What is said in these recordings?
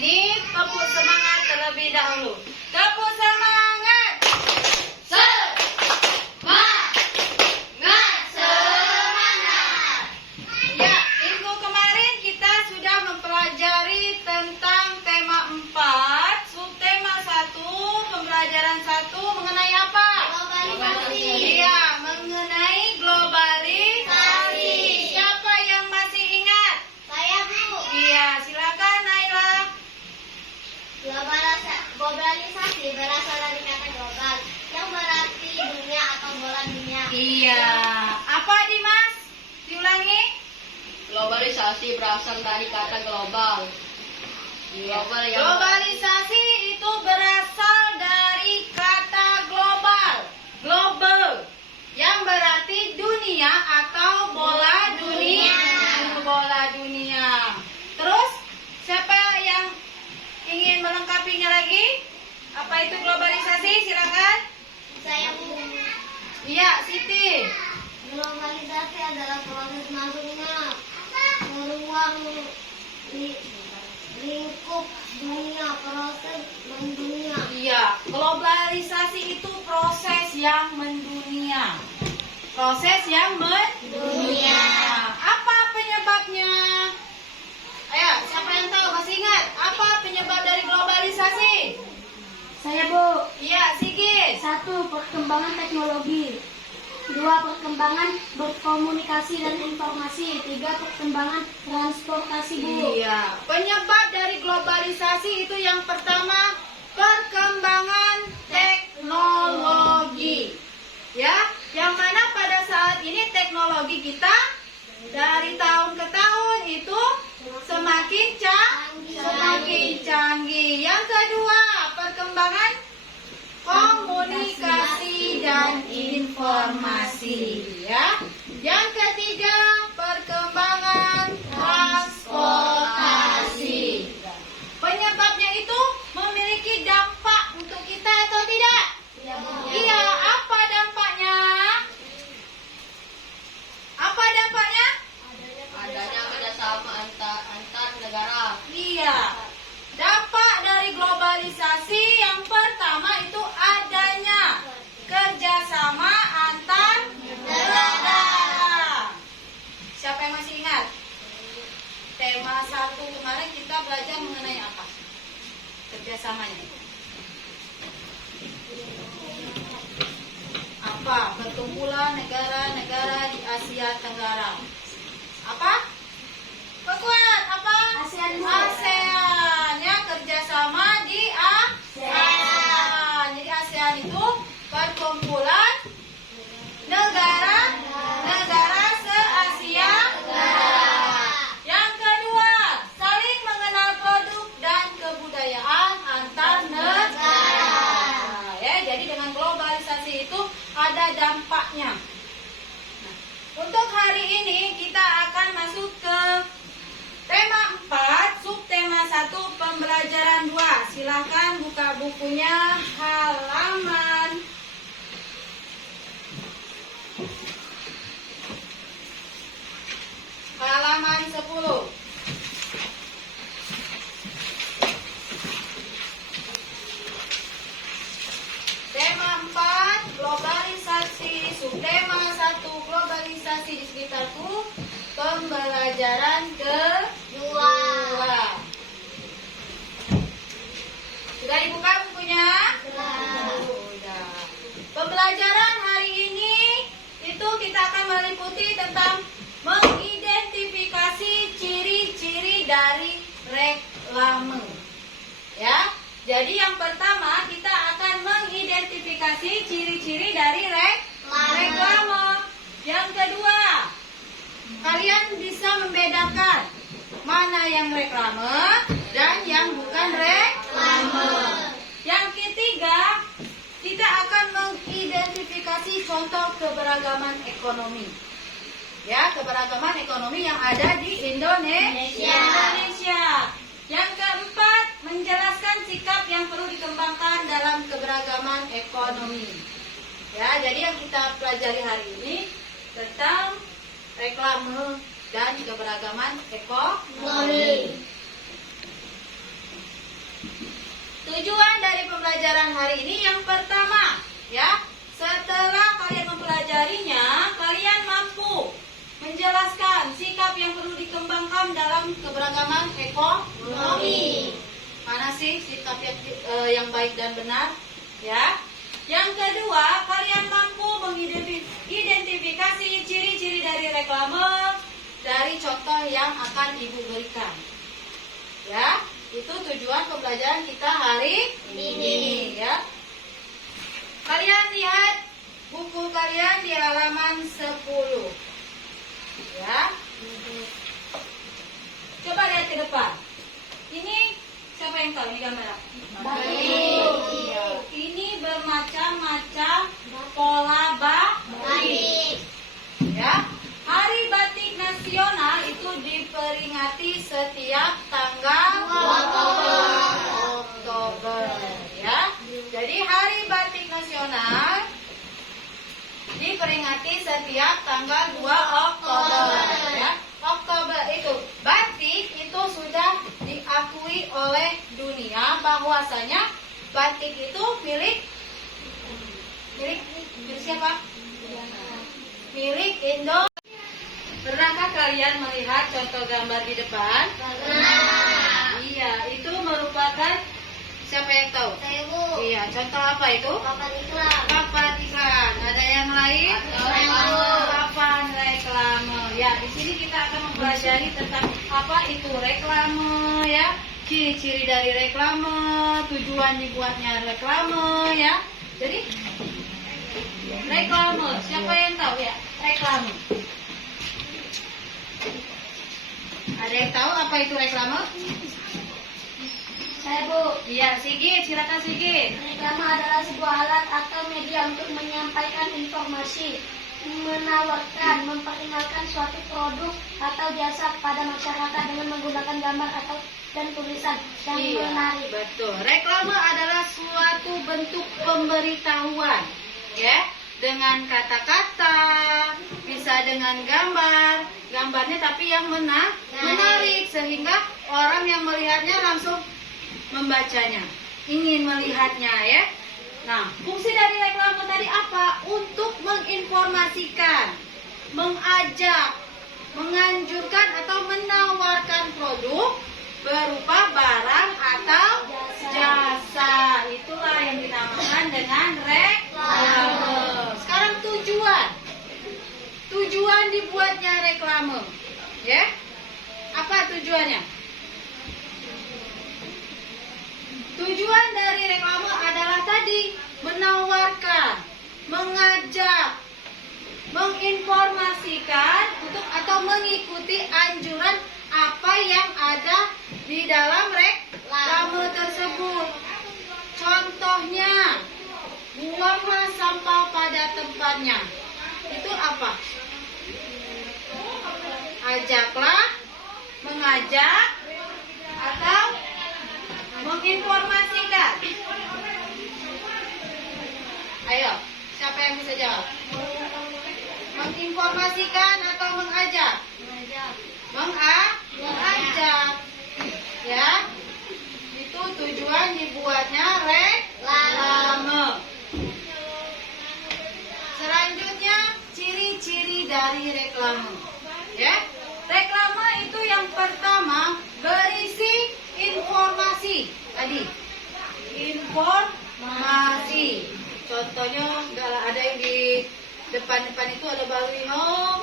ini tepuk semangat terlebih dahulu. Tepuk semangat. Semangat. Ya, minggu kemarin kita sudah mempelajari tentang tema 4, subtema 1, pembelajaran 1 mengenai apa? Globalisasi. Iya, mengenai globalisasi. Siapa yang masih ingat? Saya Bu. Iya, silakan Naila. Globalisasi berasal dari kata global yang berarti dunia atau bola dunia. Iya. Apa Dimas? Diulangi. Globalisasi berasal dari kata global. Global yang Globalisasi itu berasal dari kata global. Global. Yang berarti dunia atau bola dunia. Bola dunia. Terus siapa yang ingin melengkapinya lagi? Apa itu globalisasi? Silakan. Saya Bu. Iya, Siti. Globalisasi adalah proses masuknya ke ruang lingkup dunia, proses mendunia. Iya, globalisasi itu proses yang mendunia. Proses yang mendunia. Apa penyebabnya? Ayo, siapa yang tahu? Masih ingat? Apa penyebab dari globalisasi? Saya Bu. Iya, Sigit. 1. Perkembangan teknologi. 2. Perkembangan berkomunikasi dan informasi. 3. Perkembangan transportasi Bu. Iya, penyebab dari globalisasi itu yang pertama, perkembangan teknologi. Ya, yang mana pada saat ini teknologi kita dari tahun ke tahun itu semakin canggih. Yang kedua, perkembangan komunikasi dan informasi, ya. Yang ketiga, perkembangan transportasi. Penyebabnya itu memiliki dampak untuk kita atau tidak? Iya, apa dampaknya? Apa dampaknya? adanya kerjasama antar negara. Iya. Dampak dari globalisasi yang pertama itu adanya kerjasama antar negara. Siapa yang masih ingat? Tema 1 kemarin kita belajar mengenai apa? Kerjasamanya. Apa? Perkumpulan negara-negara di Asia Tenggara. Apa? Kuat apa? ASEAN. ASEAN ya, kerjasama di ASEAN. Jadi ASEAN itu perkumpulan negara se-Asia Tenggara. Yang kedua, saling mengenal produk dan kebudayaan antar negara. Ya, jadi dengan globalisasi itu ada dampaknya. Nah, untuk hari ini kita akan masuk ke tema 4, subtema 1, pembelajaran 2. Silahkan buka bukunya halaman 10. Tema 4, globalisasi, subtema 1, globalisasi di sekitarku, pembelajaran kedua. Sudah dibuka bukunya? Sudah. Pembelajaran hari ini itu kita akan meliputi tentang mengidentifikasi ciri-ciri dari reklame. Ya. Jadi yang pertama kita akan mengidentifikasi ciri-ciri dari reklame. Yang kedua, kalian bisa membedakan mana yang reklame dan yang bukan reklame. Yang ketiga, kita akan mengidentifikasi contoh keberagaman ekonomi. Ya, keberagaman ekonomi yang ada di Indonesia. Yang keempat, menjelaskan sikap yang perlu dikembangkan dalam keberagaman ekonomi. Ya, jadi yang kita pelajari hari ini tentang reklame dan keberagaman ekonomi. Tujuan dari pembelajaran hari ini yang pertama, ya. Setelah kalian mempelajarinya, kalian mampu menjelaskan sikap yang perlu dikembangkan dalam keberagaman ekonomi. Mana sih sikap yang baik dan benar, ya? Yang kedua, kalian mampu mengidentifikasi ciri-ciri dari reklame dari contoh yang akan Ibu berikan. Ya, itu tujuan pembelajaran kita hari ini, ya. Kalian lihat buku kalian di halaman 10. Ya. Coba lihat ke depan. Ini siapa yang tahu ini gambar? Iya. Ini bermacam-macam pola batik. Ya. Hari Batik Nasional itu diperingati setiap tanggal Oktober. Ya. Jadi Hari Batik Nasional diperingati setiap tanggal 2 Oktober. Ya. Oktober itu batik itu sudah diakui oleh dunia bahwasanya batik itu milik siapa? Milik Indo. Pernahkah kalian melihat contoh gambar di depan? Iya, itu merupakan siapa yang tahu? Saya, Bu. Iya, contoh apa itu? Papan iklan. Papan iklan. Ada yang lain? Papan reklame. Ya, di sini kita akan mempelajari tentang apa itu reklame, ya. Ciri-ciri dari reklame, tujuan dibuatnya reklame, ya. Jadi reklame, siapa yang tahu ya? Reklame. Ada yang tahu apa itu reklame? Saya, Bu. Iya, Sigit, silakan Sigit. Reklame adalah sebuah alat atau media untuk menyampaikan informasi, menawarkan, memperkenalkan suatu produk atau jasa kepada masyarakat dengan menggunakan gambar atau dan tulisan yang menarik. Betul. Reklame adalah suatu bentuk pemberitahuan, ya, dengan kata-kata, bisa dengan gambarnya tapi yang menarik sehingga orang yang melihatnya langsung membacanya, ingin melihatnya, ya. Nah, fungsi dari reklame tadi apa? Untuk menginformasikan, mengajak, menganjurkan atau menawarkan produk berupa barang atau jasa. Itulah yang dinamakan dengan reklame. Sekarang tujuan dibuatnya reklame, ya. Apa tujuannya? Tujuan dari reklame adalah tadi menawarkan, mengajak, menginformasikan untuk atau mengikuti anjuran apa yang ada di dalam reklame tersebut. Contohnya, buanglah sampah pada tempatnya. Itu apa? Ajaklah, mengajak, atau menginformasikan. Ayo, siapa yang bisa jawab? Menginformasikan atau mengajak? Mengajak. Ya. Itu tujuan dibuatnya reklame. Selanjutnya, ciri-ciri dari reklame. Ya. Reklame itu yang pertama berisi informasi. Tadi informasi. Contohnya ada yang di depan itu ada baliho,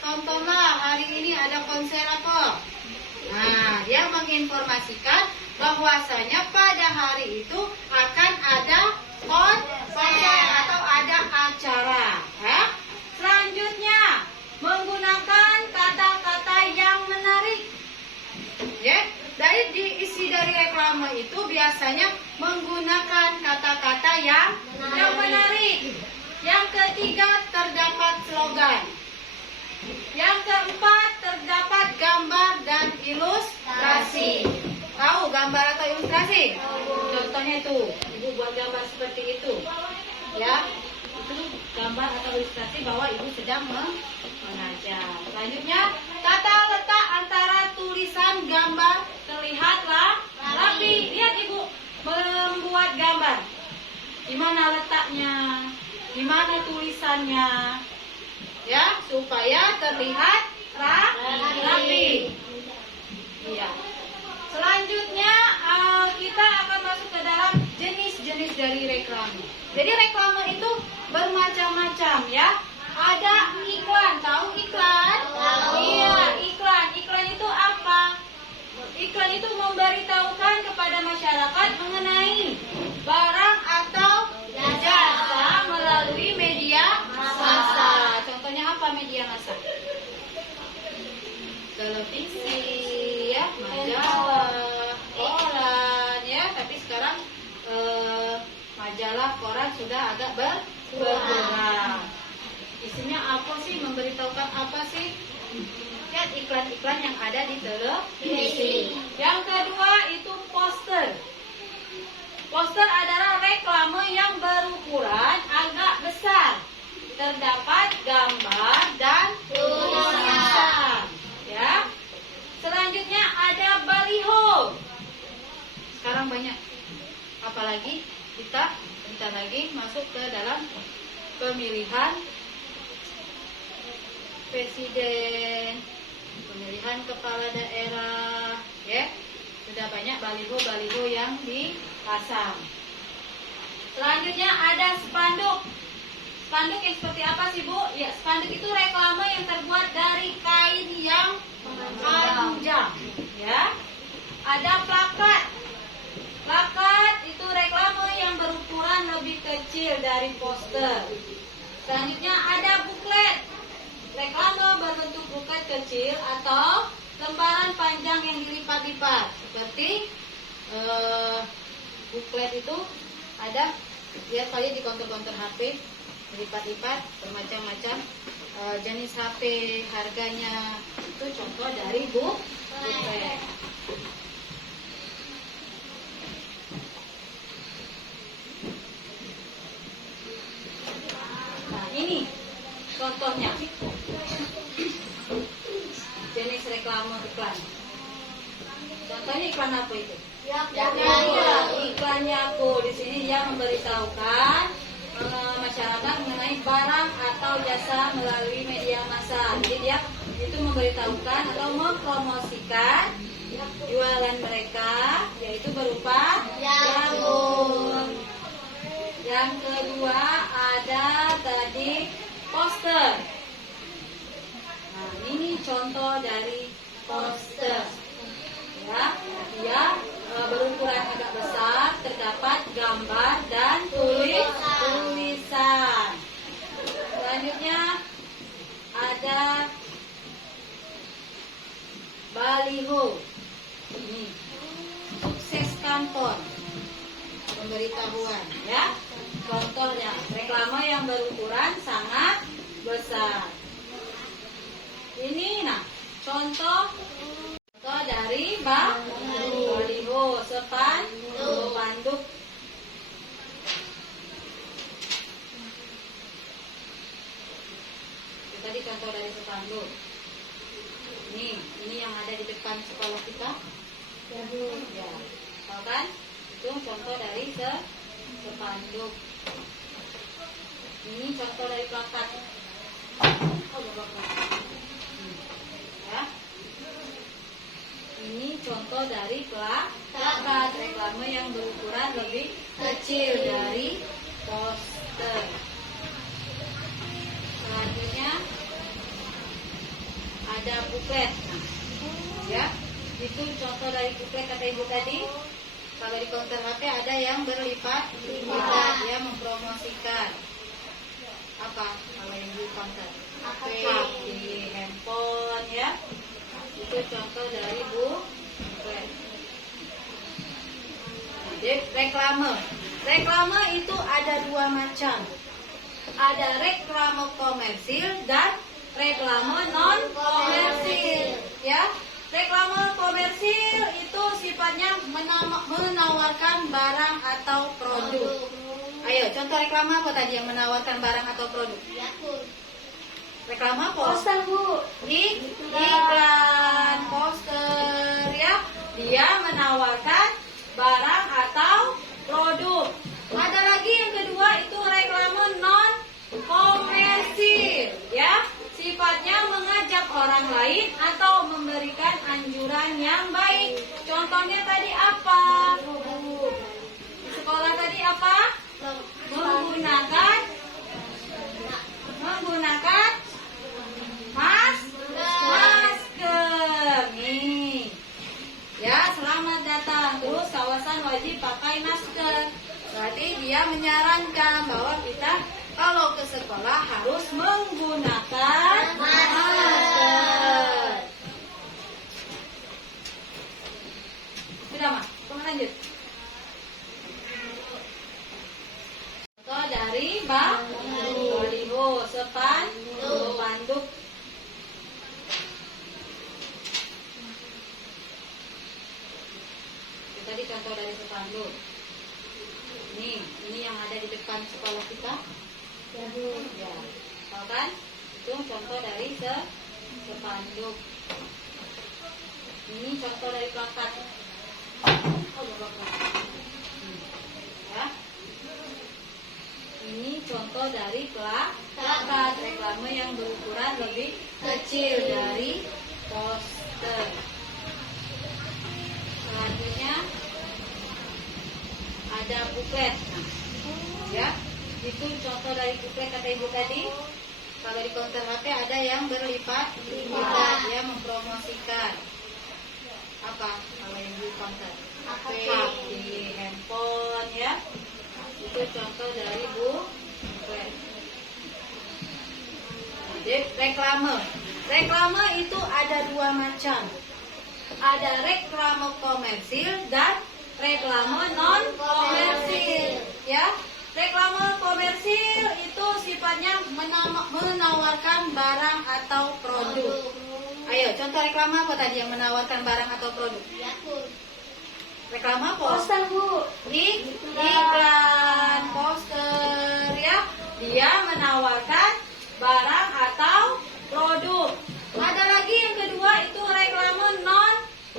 tontonlah hari ini ada konser apa. Nah, dia menginformasikan bahwasanya pada hari itu akan ada konser atau ada acara. Ya. Selanjutnya, menggunakan kata-kata yang menarik. Ya, isi dari reklame itu biasanya menggunakan kata-kata yang menarik. Yang ketiga, terdapat slogan. Yang keempat, terdapat gambar dan ilustrasi. Tahu gambar atau ilustrasi? Contohnya itu, Ibu buat gambar seperti itu. Ya, itu gambar atau ilustrasi bahwa Ibu sedang mengajar. Selanjutnya, tata letak antara tulisan gambar terlihatlah rapi. Lihat Ibu, membuat gambar. Di mana letaknya, di mana tulisannya, ya, supaya terlihat rapi. Iya. Selanjutnya kita akan masuk ke dalam jenis-jenis dari reklame. Jadi reklame itu bermacam-macam, ya. Ada iklan, tahu iklan? Iya, iklan. Iklan itu apa? Iklan itu memberitahukan kepada masyarakat mengenai barang atau jasa melalui media massa. Contohnya apa media massa? Televisi, ya, majalah, koran, ya. Tapi sekarang majalah, koran sudah agak berkurang. Isinya apa sih? Memberitahukan apa sih? Lihat iklan-iklan yang ada di televisi. Yang kedua itu poster. Poster adalah reklame yang berukuran agak besar. Terdapat gambar dan tulisan. Ya. Selanjutnya ada baliho. Sekarang banyak. Apalagi kita bentar lagi masuk ke dalam pemilihan presiden, pemilihan kepala daerah, ya. Sudah banyak baliho-baliho yang dipasang. Selanjutnya ada spanduk. Spanduk yang seperti apa sih, Bu? Ya, spanduk itu reklame yang terbuat dari kain yang panjang, ya. Ada plakat. Plakat itu reklame yang berukuran lebih kecil dari poster. Selanjutnya ada buklet. Reklame berbentuk buklet kecil atau lembaran panjang yang dilipat-lipat. Seperti buklet itu ada, lihat saja di counter-counter HP, dilipat-lipat bermacam-macam jenis HP, harganya. Itu contoh dari buklet. Nah, ini contohnya jenis reklame iklan. Contohnya iklan apa itu? Iklan Yakult. Di sini dia memberitahukan masyarakat mengenai barang atau jasa melalui media massa. Jadi dia itu memberitahukan atau mempromosikan jualan mereka, yaitu berupa Yakult. Yang kedua ada tadi poster. Nah, ini contoh dari poster. Ya, dia berukuran agak besar, terdapat gambar dan tulisan. Selanjutnya ada baliho. Ini sukses kantor, pemberitahuan, ya. Contohnya reklame yang berukuran sangat besar. Ini contoh dari baliho, spanduk. Tadi contoh dari spanduk. Ini yang ada di depan sekolah kita. Ya, tahu kan? Itu contoh dari spanduk. Ini contoh dari plakat. Ya. Ini contoh dari plakat reklame yang berukuran lebih kecil dari poster. Selanjutnya ada buklet. Ya, itu contoh dari buklet kata Ibu tadi. Kalau di counter HP ada yang berlipat-lipat, ya, mempromosikan apa? Kalau yang di counter HP, di handphone, ya. Itu contoh dari buklet. Jadi reklame. Reklame itu ada dua macam. Ada reklame komersil dan reklame non komersil, ya. Reklame komersil itu sifatnya menawarkan barang atau produk. Ayo, contoh reklame apa tadi yang menawarkan barang atau produk? Reklame apa? Poster, Bu. Iklan, poster, ya. Dia menawarkan barang atau orang lain atau memberikan anjuran yang baik. Contohnya tadi apa? Di sekolah tadi apa? Menggunakan masker. Nih. Ya, selamat datang. Terus kawasan wajib pakai masker. Berarti dia menyarankan bahwa kita kalau ke sekolah harus menggunakan masker. Sudah, Mak? Lanjut. Contoh dari baliho, spanduk. Tadi contoh dari spanduk. Ini yang ada di depan sekolah kita. Ya, tahu kan? Itu contoh dari spanduk. Ini contoh dari plakat. Ya. Ini contoh dari plakat reklame yang berukuran lebih kecil dari poster. Selanjutnya ada buklet. Ya, itu contoh dari buklet kata ibu tadi. Kalau di counter HP ada yang berlipat, dia mempromosikan apa? Kalau yang di counter HP, di handphone, ya. Itu contoh dari buklet. Jadi reklame. Reklame itu ada dua macam. Ada reklame komersil dan reklame non komersil, ya. Reklame komersil itu sifatnya menawarkan barang atau produk. Ayo, contoh reklame apa tadi yang menawarkan barang atau produk? Reklame apa? Poster, Bu. Iklan, poster, ya. Dia menawarkan barang atau produk. Ada lagi yang kedua itu reklame non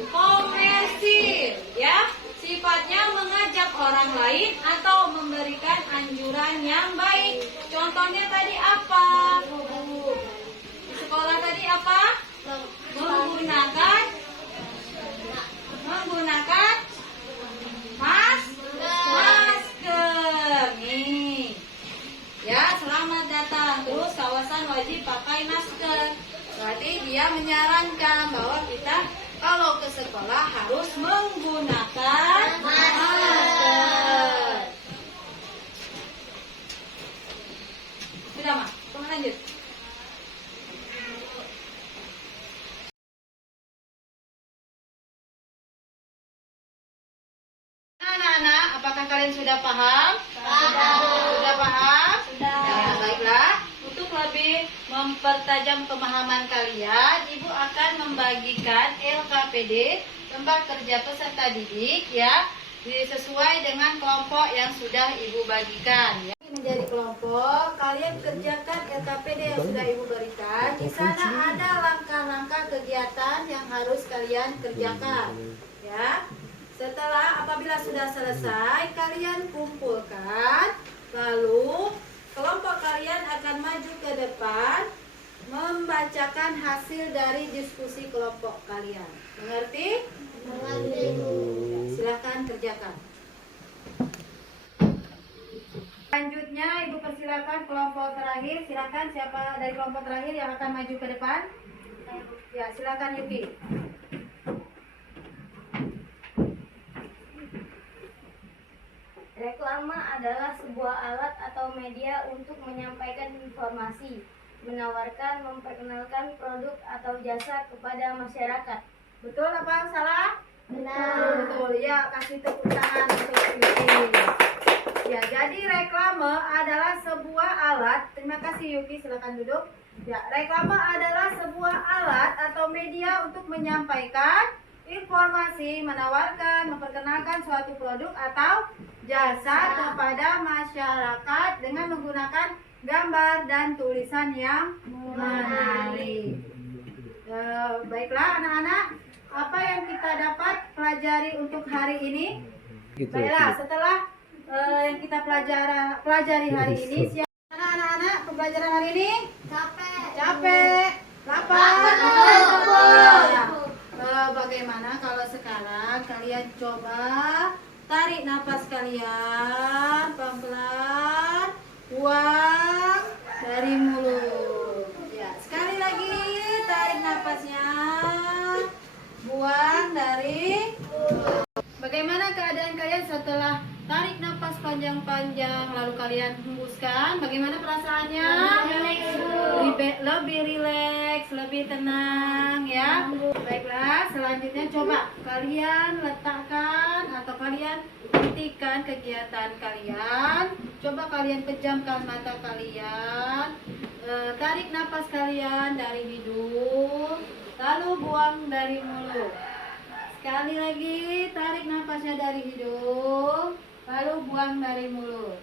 komersil, ya. Sifatnya mengajak orang lain atau memberikan anjuran yang baik. Contohnya tadi apa? Di sekolah tadi apa? Menggunakan masker. Nih. Ya, selamat datang. Terus kawasan wajib pakai masker. Berarti dia menyarankan bahwa kita kalau ke sekolah harus menggunakan masker. Sudah, Mak? Lanjut. Anak-anak, apakah kalian sudah paham? Sudah paham? Sudah. Ya, baiklah. Untuk lebih mempertajam pemahaman kalian, Ibu akan membagikan LKPD, lembar kerja peserta didik, ya, sesuai dengan kelompok yang sudah Ibu bagikan. Ya. Menjadi kelompok, kalian kerjakan LKPD yang sudah Ibu berikan. Di sana ada langkah-langkah kegiatan yang harus kalian kerjakan. Ya. Setelah apabila sudah selesai, kalian kumpulkan, lalu kelompok kalian akan maju ke depan membacakan hasil dari diskusi kelompok kalian. Mengerti? Mengerti. Ya, silakan kerjakan. Selanjutnya Ibu persilakan kelompok terakhir. Silakan siapa dari kelompok terakhir yang akan maju ke depan? Ya, silakan Yuki. Reklame adalah sebuah alat atau media untuk menyampaikan informasi, menawarkan, memperkenalkan produk atau jasa kepada masyarakat. Betul apa salah? Benar. Betul. Ya, kasih tepuk tangan untuk Yuki. Ya, jadi reklame adalah sebuah alat. Terima kasih Yuki, silakan duduk. Ya, reklame adalah sebuah alat atau media untuk menyampaikan informasi, menawarkan, memperkenalkan suatu produk atau jasa kepada masyarakat dengan menggunakan gambar dan tulisan yang menarik. Baiklah anak-anak, apa yang kita dapat pelajari untuk hari ini? Baiklah, setelah yang kita pelajari hari ini, siapa anak-anak pembelajaran hari ini? Capek. Capek, lapar, Coba tarik napas kalian pelan-pelan, buang dari mulut. Ya, sekali lagi tarik napasnya, buang dari mulut. Bagaimana keadaan kalian setelah tarik napas panjang-panjang lalu kalian hembuskan? Bagaimana perasaannya? Lebih rileks, lebih tenang ya. Baiklah, selanjutnya coba kalian letakkan atau kalian hentikan kegiatan kalian. Coba kalian pejamkan mata kalian. Tarik napas kalian dari hidung, lalu buang dari mulut. Sekali lagi, tarik napasnya dari hidung, lalu buang dari mulut.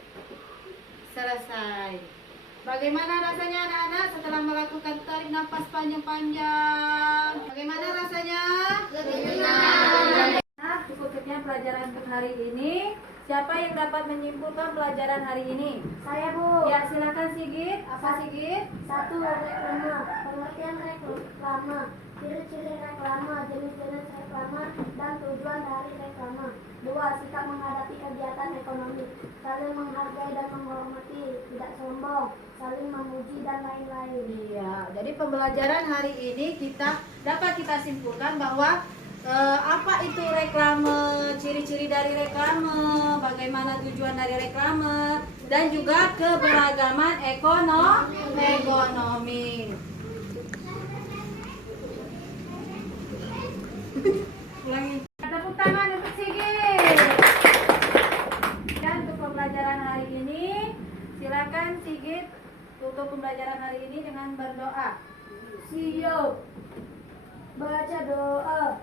Selesai. Bagaimana rasanya anak-anak setelah melakukan tarik napas panjang-panjang? Bagaimana rasanya? Lebih tenang. Nah, cukup sekian pelajaran untuk hari ini. Siapa yang dapat menyimpulkan pelajaran hari ini? Saya, Bu. Ya, silakan Sigit. Apa Sigit? 1. Reklame. Pengertian reklame. Ciri-ciri reklame, jenis-jenis reklame, dan tujuan dari reklame. 2. Sikap menghadapi kegiatan ekonomi. Saling menghargai dan menghormati, tidak sombong, saling memuji dan lain-lain. Iya, jadi pembelajaran hari ini dapat kita simpulkan bahwa apa itu reklame, ciri-ciri dari reklame, bagaimana tujuan dari reklame, dan juga keberagaman ekonomi. Ulangi. Tepuk tangan untuk Sigit. Dan untuk pembelajaran hari ini, silakan Sigit tutup pembelajaran hari ini dengan berdoa. Siap. Baca doa.